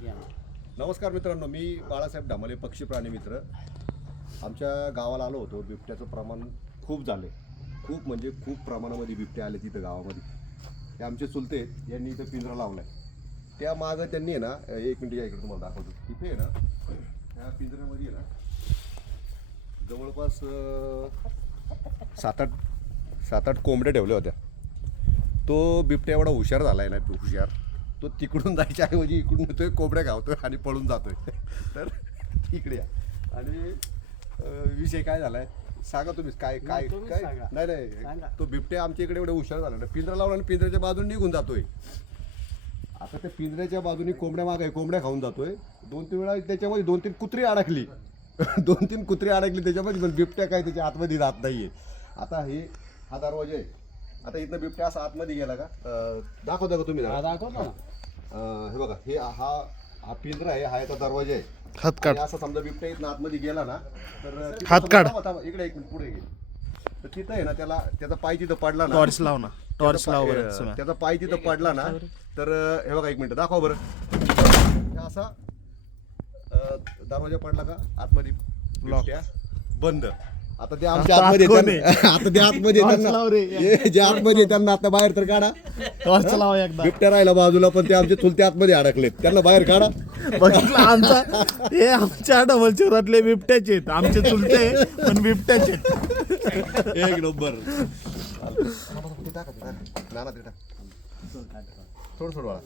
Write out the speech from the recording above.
नमस्कार मित्रांनो, मी बाळासाहेब ढामले, पक्षी प्राणी मित्र. आमच्या गावाला आलो होतो. बिबट्याचं प्रमाण खूप झालं, खूप म्हणजे खूप प्रमाणामध्ये बिबटे आले तिथं गावामध्ये. ते आमचे चुलते आहेत, यांनी इथं पिंजरा लावला आहे. त्या मागं त्यांनी आहे ना, एक मिनिट या इकडे तुम्हाला दाखवतो. तिथे आहे ना, त्या पिंजऱ्यामध्ये आहे ना जवळपास 7-8 कोंबड्या ठेवल्या होत्या. तो बिबट्या एवढा हुशार झाला आहे ना, हुशार, तो तिकडून जायच्या ऐवजी इकडून येतोय, कोंबड्या गावतोय आणि पळून जातोय. तर इकडे या. आणि विषय काय झालाय सांगा तुम्ही. काय काय काय नाही, तो बिबट्या आमच्या इकडे एवढे हुशार झाला ना, पिंजरा लावला आणि पिंजऱ्याच्या बाजूने निघून जातोय. आता त्या पिंजऱ्याच्या बाजूने कोंबड्या मागे कोंबड्या खाऊन जातोय. 2-3 वेळा त्याच्यामध्ये 2-3 कुत्री अडकली. 2-3 कुत्री अडकली त्याच्यामध्ये, पण बिबट्या काय त्याच्या आतमध्ये जात नाहीये. आता हा दरवाजा आहे. आता इथनं बिबट्या असा आतमध्ये गेला का, दाखवता का तुम्ही? हे बघा, हा पिंजरा आहे, हा याचा दरवाजा आहे. हात काढ. असं समजा बिबट्या इथनं आतमध्ये गेला ना, तर हात काढ. इकडे एक मिनिट पुढे गेले तर तिथं आहे ना, त्याचा पाय तिथं पडला ना, टॉर्च लाव ना, टॉर्च लाव बरं. त्याचा पाय तिथं पडला ना, तर हे बघा, एक मिनिट दाखवा बरं. हे असा दरवाजा पडला का आतमध्ये बिबट्या बंद. आता ते आमच्या आतमध्ये आता ते आतमध्ये जे आतमध्ये त्यांना आता बाहेर तर काढा. टॉर्च लाव एकदा. बिबट्या राहिला बाजूला, पण ते आमचे चुलते आतमध्ये अडकलेत, त्यांना बाहेर काढा. बघितलं आमचा, हे आमच्या डबल चिवरातले बिबट्याचे आहेत, आमचे चुलते पण बिबट्याचे आहेत. एक नंबर. थोडं बाळा.